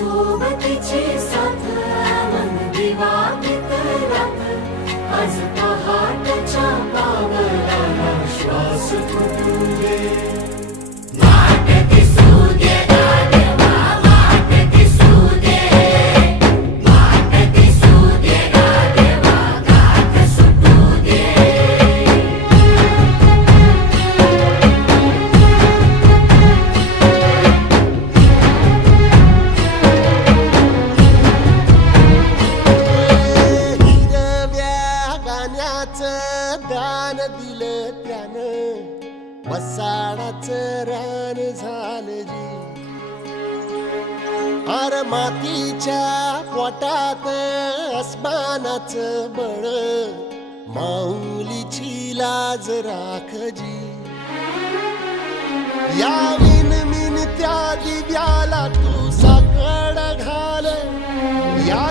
सोबतीची साथ मन दिवाळीत रात आज पहाटच्या पावलाला श्वास फुटू दे वाट दिसू दे गाढवा वाट दिसू दे वाट दिसू दे गाढवा गाठ सुटू दे दान दिलं त्यानं वसाडाचं रान झालं जी अर मातीच्या पोटात अस्मानाचं बळ माऊलीची लाज राखजी या विनमिन त्या दिव्याला तू साकड घाल या